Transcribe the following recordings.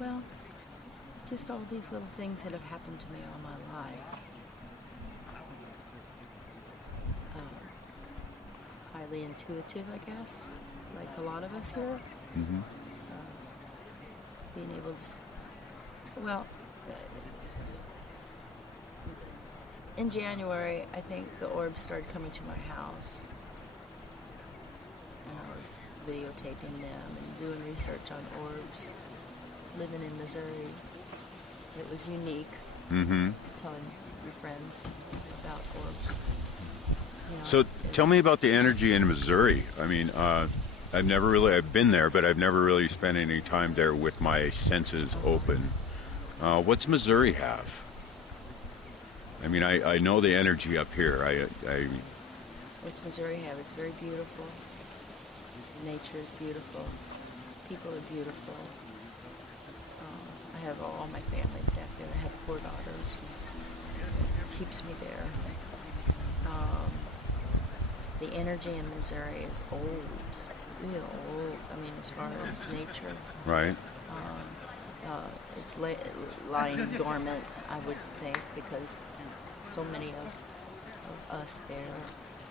Well, just all these little things that have happened to me all my life. Highly intuitive, I guess, like a lot of us here. Mm-hmm. Being able to, well, in January, I think the orbs started coming to my house. And I was videotaping them and doing research on orbs, living in Missouri. It was unique, telling your friends about orbs. You know, So tell me about the energy in Missouri. I mean, I've been there, but I've never really spent any time there with my senses open. What's Missouri have? I mean, I know the energy up here. What's Missouri have? It's very beautiful. Nature is beautiful. People are beautiful. I have all my family back there. I have 4 daughters. It keeps me there. The energy in Missouri is old, real old. I mean, as far as nature. Right. It's lying dormant, I would think, because so many of us there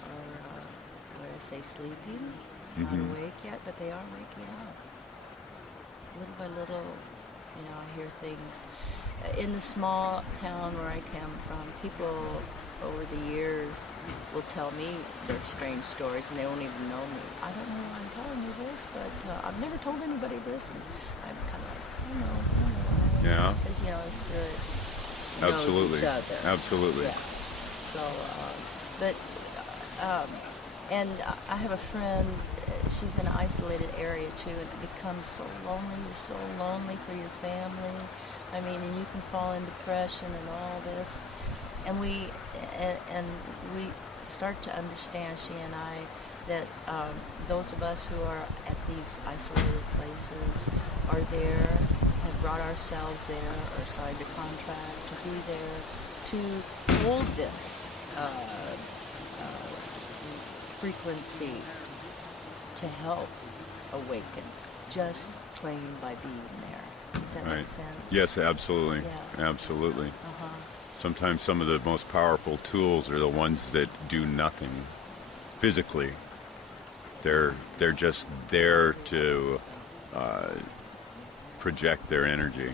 are, what I say, sleeping, not awake yet, but they are waking up. Little by little, you know, I hear things. In the small town where I come from, people over the years will tell me their strange stories, and they won't even know me. I don't know why I'm telling you this, but I've never told anybody this, and I'm kind of like, I know. Yeah. Because, you know, the spirit Absolutely. knows each other. Absolutely. Yeah. So, and I have a friend, she's in an isolated area too, and it becomes so lonely. You're so lonely for your family. I mean, and you can fall in depression and all this. And we start to understand, she and I, that those of us who are at these isolated places are there, have brought ourselves there, or signed a contract to be there, to hold this frequency to help awaken, just plain by being there. Does that make sense? Yes, absolutely. Yeah. Absolutely. Sometimes some of the most powerful tools are the ones that do nothing physically. They're just there to project their energy.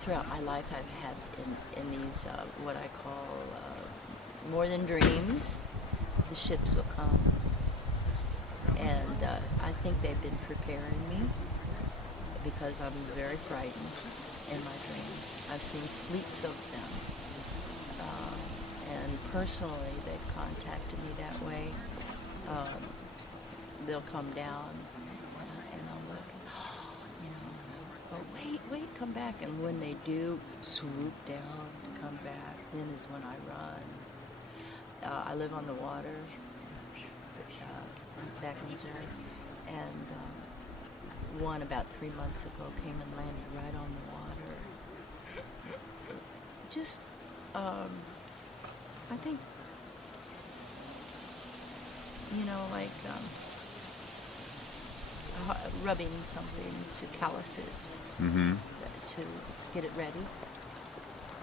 Throughout my life, I've had in these what I call more than dreams. The ships will come, and I think they've been preparing me because I'm very frightened in my dreams. I've seen fleets of them, and personally they've contacted me that way. They'll come down, and I'll look, you know, go, wait, come back. And when they do swoop down to come back, then is when I run. I live on the water, back in Missouri, and one about 3 months ago came and landed right on the water. Just, I think, you know, like rubbing something to callus it, to get it ready.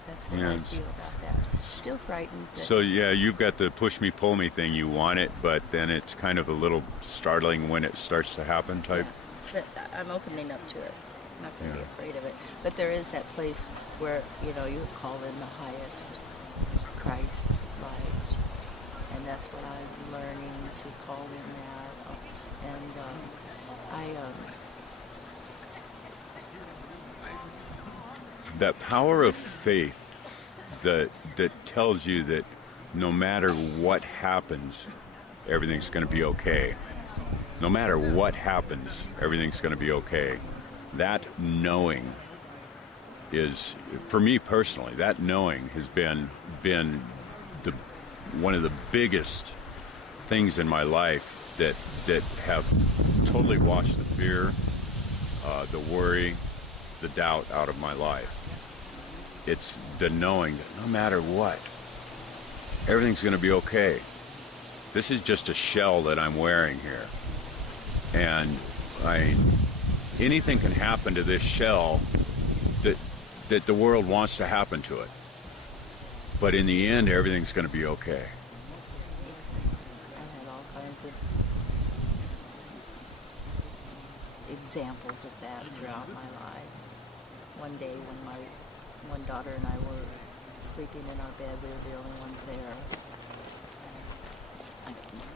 That's how I feel about that. Still frightened. So yeah, you've got the push me, pull me thing. You want it, but then it's kind of a little startling when it starts to happen type. Yeah. But I'm opening up to it. I'm not going to be afraid of it. But there is that place where, you know, you call in the highest Christ light. And that's what I'm learning to call in that. And that power of faith that tells you that no matter what happens, everything's going to be okay. No matter what happens, everything's going to be okay. That knowing is, for me personally, that knowing has been the one of the biggest things in my life that have totally washed the fear, the worry, the doubt out of my life. It's the knowing that no matter what, everything's going to be okay. This is just a shell that I'm wearing here. And anything can happen to this shell that the world wants to happen to it. But in the end, everything's going to be okay. I had all kinds of examples of that throughout my life. One day when my one daughter and I were sleeping in our bed, we were the only ones there.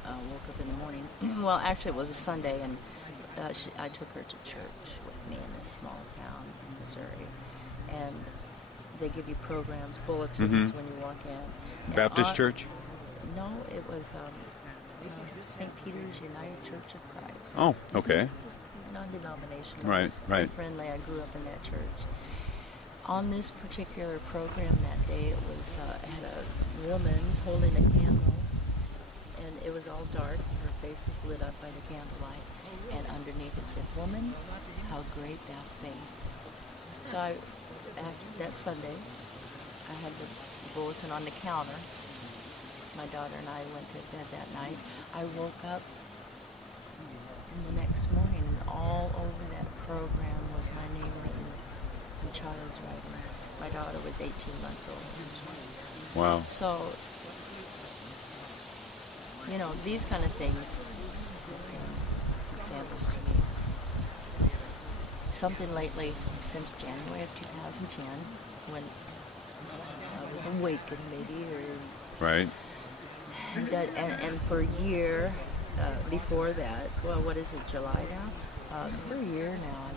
I woke up in the morning. Well, actually, it was a Sunday, and I took her to church with me in this small town in Missouri. And they give you programs, bulletins when you walk in. Baptist church? No, it was St. Peter's United Church of Christ. Oh, okay. Just non-denominational. Right. Very friendly. I grew up in that church. On this particular program that day, it was had a woman holding a candle, and it was all dark. Her face was lit up by the candlelight, and underneath it said, "Woman, how great thou faith." So after that Sunday, I had the bulletin on the counter. My daughter and I went to bed that night. I woke up the next morning, and all over that program was my name written in child's writing. My daughter was 18 months old. Wow. So, these kind of things are examples to me. Something lately, since January of 2010, when I was awakened, maybe, or Right. that, and for a year before that, well, what is it, July now? For a year now,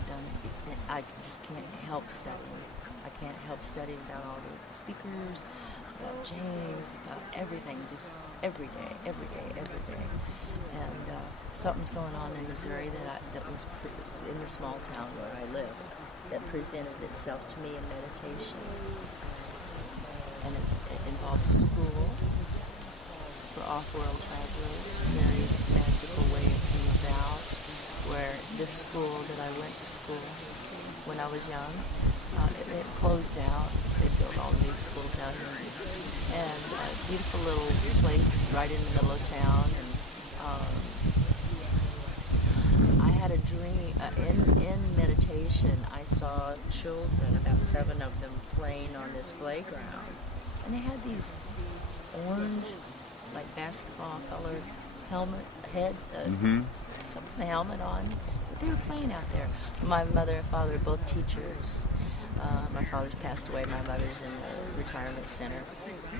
I just can't help studying. I can't help studying about all the speakers, about James, about everything, just every day. And something's going on in Missouri that was in the small town where I live, that presented itself to me in meditation. And it involves a school for off-world travelers. Very magical way it came about, where this school that I went to school when I was young, it closed out. They built all new schools out here, and a beautiful little place right in the middle of town. And I had a dream in meditation. I saw children, about 7 of them, playing on this playground, and they had these orange, like basketball colored helmet some kind of helmet on, but they were playing out there. My mother and father are both teachers. My father's passed away. My mother's in a retirement center,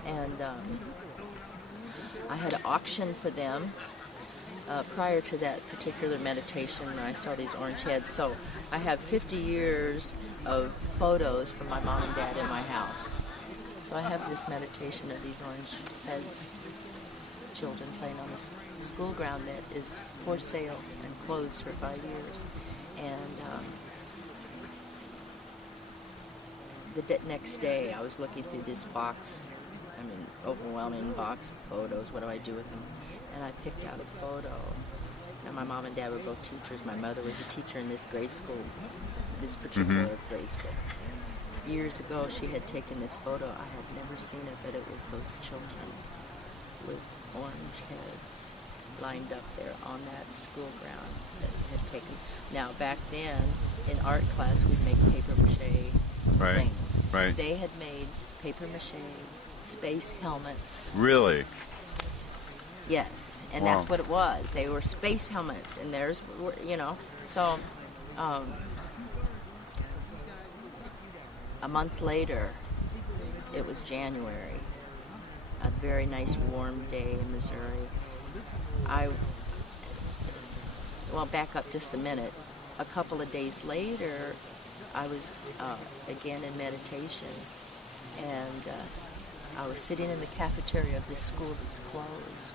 and I had an auction for them prior to that particular meditation. I saw these orange heads, so I have 50 years of photos from my mom and dad in my house. So I have this meditation of these orange heads, children playing on this school ground that is for sale and closed for 5 years. And the next day I was looking through this box, overwhelming box of photos. What do I do with them? And I picked out a photo. And my mom and dad were both teachers. My mother was a teacher in this grade school, this particular grade school. Years ago, she had taken this photo. I had never seen it, but it was those children with orange heads lined up there on that school ground that had taken. Now, back then, in art class, we'd make paper mache things. Right. They had made paper mache space helmets. Really? Yes, and that's what it was. They were space helmets, and theirs were, so a month later, it was January, a very nice warm day in Missouri. Back up just a minute. A couple of days later, I was again in meditation, and I was sitting in the cafeteria of this school that's closed.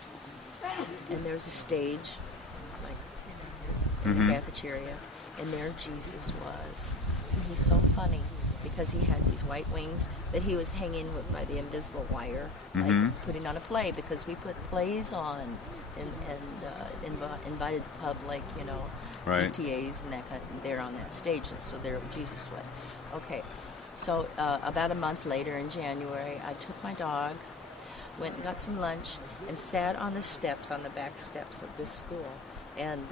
And there's a stage, like in the cafeteria, and there Jesus was. And he's so funny because he had these white wings that he was hanging with by the invisible wire, like putting on a play, because we put plays on and invited the public, PTAs and that kind of thing, there on that stage. And so there Jesus was. Okay, so about a month later in January, I took my dog, went and got some lunch, and sat on the steps, on the back steps of this school. And